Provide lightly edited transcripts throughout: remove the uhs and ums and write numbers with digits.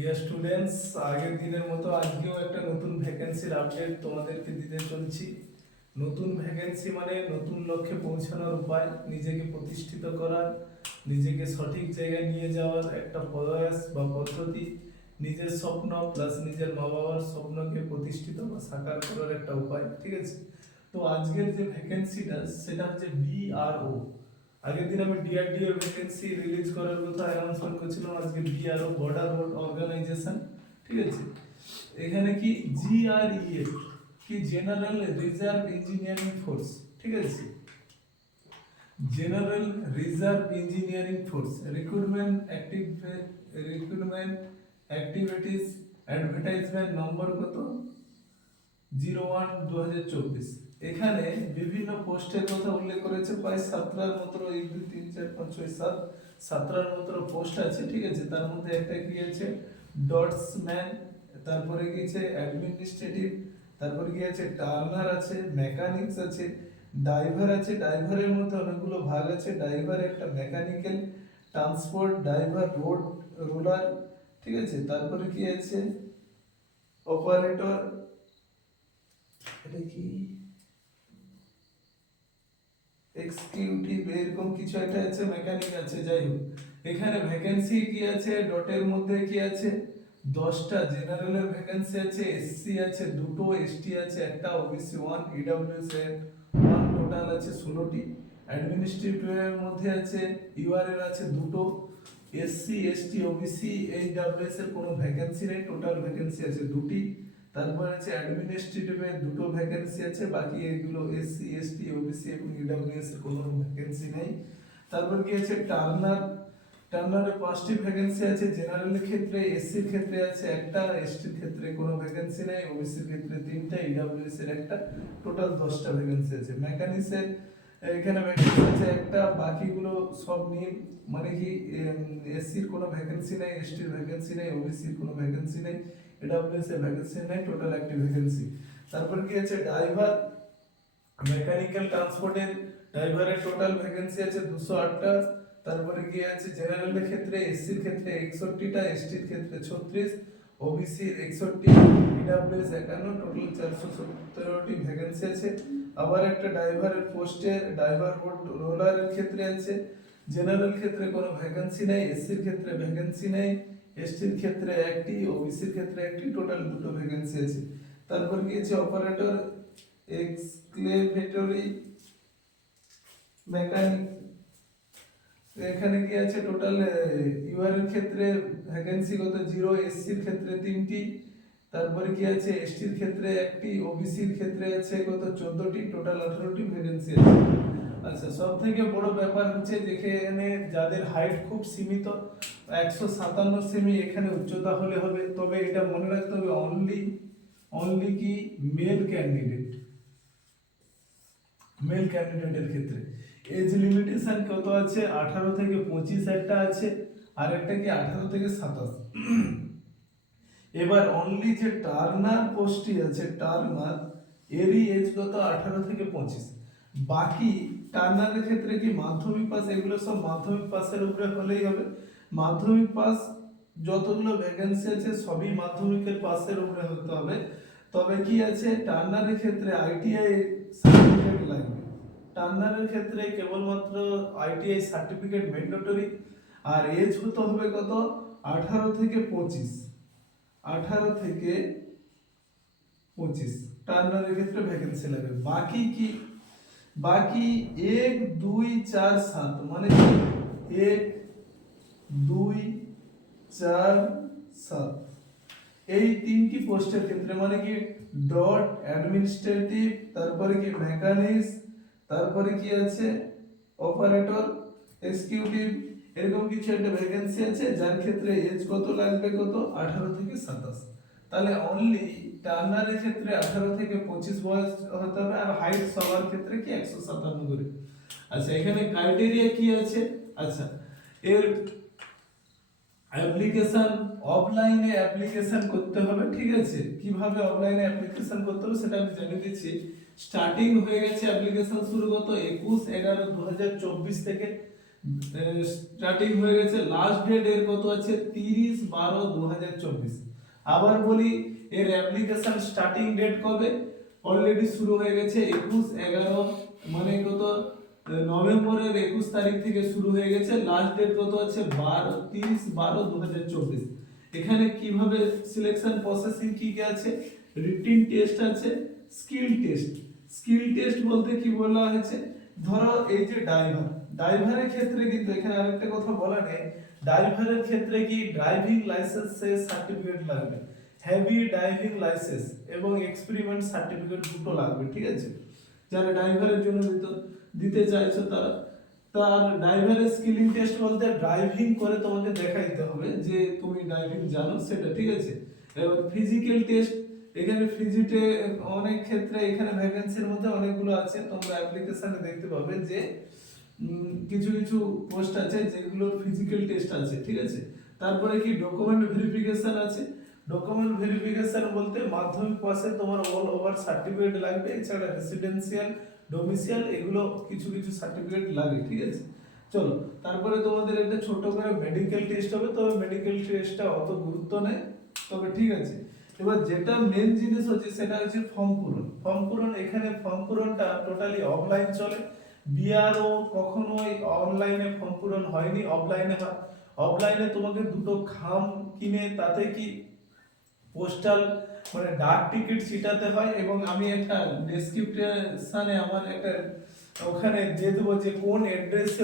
Dear students, আগের দিনের মতো আজকেও একটা নতুন ভ্যাকেন্সির আপডেট তোমাদেরকে দিতে চলছি। নতুন ভ্যাকেন্সি মানে নতুন লক্ষ্যে পৌঁছানোর উপায়, নিজেকে প্রতিষ্ঠিত করার, নিজেকে সঠিক জায়গায় নিয়ে যাওয়ার একটা প্রয়াস বা পদ্ধতি, নিজের স্বপ্ন প্লাস নিজের মা বাবার স্বপ্নকে প্রতিষ্ঠিত বা সাকার করার একটা উপায়। ঠিক আছে, তো আজকের যে ভ্যাকেন্সিটা সেটা হচ্ছে বিআরও। আগের দিন আমি ডিআরডি এর ভ্যাকেন্সি রিলিজ করার কথা অ্যানাউন্সমেন্ট করছিলাম, আজকে বিআরও বর্ডার রোড অর্গানাইজেশন। ঠিক আছে, এখানে কি জিআরইএফ কি জেনারেল রিজার্ভ ইঞ্জিনিয়ারিং ফোর্স। ঠিক আছে, general reserve engineering force recruitment activities advertisement নম্বর কত 01/2024। এখানে বিভিন্ন পোস্টের কথা উল্লেখ করেছে, প্রায় 17টার মতো, 1 2 3 4 5 6 7 17টার মতো পোস্ট আছে। ঠিক আছে, তার মধ্যে একটা কি আছে ডটসম্যান, তারপরে কি আছে অ্যাডমিনিস্ট্রেটিভ, তারপরে কি আছে টার্নার আছে, মেকানিক্স আছে, ড্রাইভার আছে। ড্রাইভারের মধ্যে অনেকগুলো ভাগ আছে, ড্রাইভার একটা, mechanical, transport driver, road roller. ঠিক আছে, তারপরে কি আছে অপারেটর, এটা কি এক্সিকিউটিভ, এরকম কিছু একটা আছে, মেকানিক আছে। যাই হোক, এখানে ভ্যাকেন্সি কি আছে ডটের মধ্যে কি আছে 10টা জেনারেলের ভ্যাকেন্সি আছে, এসসি আছে দুটো, এসটি আছে একটা, ওবিসি 1, ইডব্লিউএস 1, টোটাল আছে 16টি। অ্যাডমিনিস্ট্রেটিভের মধ্যে আছে ইউআরএল আছে দুটো, এসসি এসটি ওবিসি এইডব্লিউএস এর কোনো ভ্যাকেন্সি নেই, টোটাল ভ্যাকেন্সি আছে দুটি। তারপর আছে অ্যাডমিনিস্ট্রেটিভে দুটো ভ্যাকেন্সি আছে, বাকি এগুলো এসসি এসটি ওবিসি এবং ইডব্লিউএস এর কোনো ভ্যাকেন্সি নেই। তারপর কি আছে টার্নার, টার্নারে 5টি ভ্যাকেন্সি আছে, জেনারেলের ক্ষেত্রে, এসসির ক্ষেত্রে আছে একটা, এসটির ক্ষেত্রে কোনো ভ্যাকেন্সি নেই, ওবিসির ক্ষেত্রে 3টা, ইডব্লিউএস এর একটা, টোটাল 10টা ভ্যাকেন্সি আছে। মেকানিক্সের এখানে ভ্যাকেন্সি আছে একটা, বাকিগুলো সব নিয়ে, মানে কি এসসির কোনো ভ্যাকেন্সি নেই, এসটির ভ্যাকেন্সি নেই, ওবিসির কোনো ভ্যাকেন্সি নেই, এডব্লিউএস এর ভ্যাকেন্সি নেই, টোটাল একটি ভ্যাকেন্সি। তারপর কি আছে ড্রাইভার, মেকানিক্যাল ট্রান্সপোর্টের ড্রাইভারের টোটাল ভ্যাকেন্সি আছে 208টা। তারপরে কি আছে জেনারেলের ক্ষেত্রে, এসসির ক্ষেত্রে 61টা, এসটির ক্ষেত্রে 36, ওবিসির 61, ইডব্লিউএস 51, টোটাল 417টি ভ্যাকেন্সি আছে। আবার একটা ড্রাইভারের পোস্টের ড্রাইভার রোলারের ক্ষেত্রে আছে, জেনারেল ক্ষেত্রে কোনো ভ্যাকেন্সি নেই, এসসির ক্ষেত্রে ভ্যাকেন্সি নেই, এসটির ক্ষেত্রে একটি, ওবিসির ক্ষেত্রে একটি, টোটাল দুটো ভ্যাকেন্সি আছে। তারপর কি আছে অপারেটর এক্সক্লেভেটরি মেকানিক, এখানে কি আছে টোটাল ইউআর এর ক্ষেত্রে ভ্যাকেন্সি কত 0, এসসির ক্ষেত্রে 3টি, তারপরে কি আছে এসটির ক্ষেত্রে একটি, ওবিসির ক্ষেত্রে আছে কত 14টি, টোটাল 18টি ভ্যাকেন্সি আছে। আচ্ছা, সব থেকে বড় ব্যাপার হচ্ছে যেখানে যাদের হাইট খুব সীমিত, 157 সেমি এখানে উচ্চতা হলে হবে, তবে এটা মনে রাখতে হবে অনলি কি মেল ক্যান্ডিডেটের ক্ষেত্রে। এজ লিমিটেশন কত আছে 18 থেকে 25 একটা আছে, আর একটা কি 18 থেকে 27। এবার অনলি যে টার্নার পোস্টটি আছে, টার্নার এরই এজ কত 18 থেকে 25। বাকি টার্নারের ক্ষেত্রে কি মাধ্যমিক পাস, এগুলো সব মাধ্যমিক পাসের উপরে হলেই হবে। মাধ্যমিক পাস যতগুলো ভ্যাকেন্সি আছে সবই মাধ্যমিকের পাসের উপরে হতে হবে। তবে কি আছে টার্নারের ক্ষেত্রে আইটিআই সার্টিফিকেট লাগবে, টার্নারের ক্ষেত্রে কেবলমাত্র আইটিআই সার্টিফিকেট ম্যান্ডেটরি, আর এজ হতে হবে কত 18 থেকে 25, 18 থেকে 25 টার্নারের ক্ষেত্রে ভ্যাকেন্সি লাগবে। বাকি কি, বাকি 1 2 4 7, মানে 1 2 4 7 এই 3টি পোস্টের ক্ষেত্রে, মানে কি ডট অ্যাডমিনিস্ট্রেটিভ, তারপরে কি মেকানিক্স, তারপরে কি আছে অপারেটর এক্সিকিউটিভ, এরকম কিছু একটা ভ্যাকেন্সি আছে, যার ক্ষেত্রে এজ কত লাগবে কত 18 থেকে 27। তাহলে অনলি টার্নারের ক্ষেত্রে 18 থেকে 25 বয়স হতে হবে, আর হাইট সবার ক্ষেত্রে কি 157 করে। আচ্ছা, এখানে ক্রাইটেরিয়া কি আছে, আচ্ছা এর অ্যাপ্লিকেশন অফলাইনে অ্যাপ্লিকেশন করতে হবে। ঠিক আছে, কিভাবে অফলাইনে অ্যাপ্লিকেশন করতে হবে সেটা আমি জানিয়ে দিচ্ছি। স্টার্টিং হয়ে গেছে অ্যাপ্লিকেশন শুরু কত 21/11/2024 থেকে, স্টার্টিং হয়ে গেছে, লাস্ট ডেট এর কত আছে 30/12/2024। আবার বলি এর অ্যাপ্লিকেশন স্টার্টিং ডেট কবে, অলরেডি শুরু হয়ে গেছে 21/11, মানে কত নভেম্বরের 21 তারিখ থেকে শুরু হয়ে গেছে, লাস্ট ডেট কত আছে 30/12/2024। এখানে কিভাবে সিলেকশন প্রসেসিং কি কি আছে, রিটিন টেস্ট আছে, স্কিল টেস্ট। স্কিল টেস্ট বলতে কি বলা হয়েছে, ধরো এই যে ড্রাইভারের ক্ষেত্রে কিন্তু এখানে আরেকটা কথা বলা নেই, ড্রাইভারের ক্ষেত্রে কি ড্রাইভিং লাইসেন্সের সার্টিফিকেট লাগবে, হেভি ড্রাইভিং লাইসেন্স এবং এক্সপেরিমেন্ট সার্টিফিকেট দুটো লাগবে, ঠিক আছে। যারা ড্রাইভারের জন্য দিতে চাইছো তারা, তার ড্রাইভারের স্কিলিং টেস্ট বলতে ড্রাইভিং করে তোমাকে দেখাইতে হবে যে তুমি ড্রাইভিং জানো সেটা, ঠিক আছে। এবার ফিজিক্যাল টেস্ট, এখানে ফিজিটে অনেক ক্ষেত্রে এখানে ভ্যাকেন্সির মধ্যে অনেকগুলো আছে, তোমরা অ্যাপ্লিকেশনে দেখতে পাবে যে কিছু কিছু পোস্ট আছে যেগুলো ফিজিক্যাল টেস্ট আছে, ঠিক আছে। তারপরে কি ডকুমেন্ট ভেরিফিকেশন আছে, ডকুমেন্ট ভেরিফিকেশন বলতে মাধ্যমিক পাশে তোমার অল ওভার সার্টিফিকেট লাগবে, এছাড়া রেসিডেন্সিয়াল ডোমিসিয়াল এগুলো কিছু কিছু সার্টিফিকেট লাগে, ঠিক আছে। চলো, তারপরে তোমাদের একটা ছোট করে মেডিকেল টেস্ট হবে, তবে মেডিকেল টেস্টটা অত গুরুত্ব নেই, তবে ঠিক আছে। এবার যেটা মেন জিনিস হচ্ছে সেটা হচ্ছে ফর্ম পূরণ। ফর্ম পূরণ, এখানে ফর্ম পূরণটা টোটালি অফলাইন চলে, বিআরও কখনোই অনলাইনে ফর্ম পূরণ হয়নি, অফলাইনে হয়। অফলাইনে তোমাকে দুটো খাম কিনে তাতে কি পোস্টাল মানে ডাক টিকিট ছিটাতে হয়, এবং আমি একটা ডেসক্রিপশনে আমার একটা ওখানে দিয়ে দেবো যে কোন অ্যাড্রেসে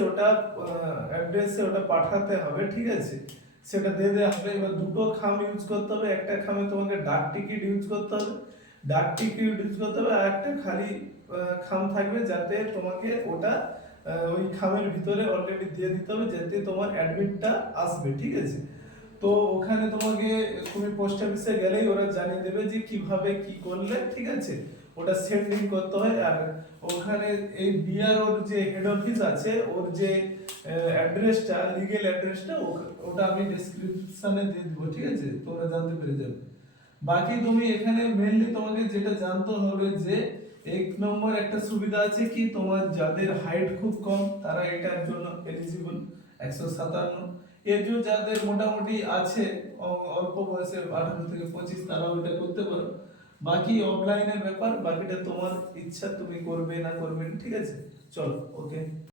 ওটা পাঠাতে হবে, ঠিক আছে, সেটা দিয়ে দেওয়া হবে। এবার দুটো খাম ইউজ করতে হবে, একটা খামে তোমাকে ডাক টিকিট ইউজ করতে হবে, ডাক টিকিট ইউজ করতে হবে, আর একটা খালি খাম থাকবে যাতে তোমাকে ওটা ওই খামের ভিতরে অলরেডি দিয়ে দিতে হবে যাতে তোমার অ্যাডমিটটা আসবে, ঠিক আছে। তো ওখানে তোমাকে, তুমি পোস্ট অফিসে গেলেই ওরা জানিয়ে দেবে যে কিভাবে কি করলে, ঠিক আছে, ওটা সেন্ডিং করতে হয়। আর ওখানে এই বিআরওর যে হেড অফিস আছে ওর যে অ্যাড্রেসটা, লিগ্যাল অ্যাড্রেসটা ওটা আমি ডেসক্রিপশনে দিয়ে দেবো, ঠিক আছে, তোমরা জানতে পেরে যাবে। বাকি তুমি এখানে মেইনলি তোমাকে যেটা জানতে হবে যে এক নম্বর একটা সুবিধা আছে কি, তোমার যাদের হাইট খুব কম তারা এটার জন্য এলিজিবল 157, এজও যাদের মোটামুটি আছে অল্প বয়সে 18 থেকে 25 তারাও এটা করতে পারো। বাকি অফলাইনের ব্যাপার, বাকিটা তোমার ইচ্ছা, তুমি করবে না করবে, ঠিক আছে। চলো, ওকে।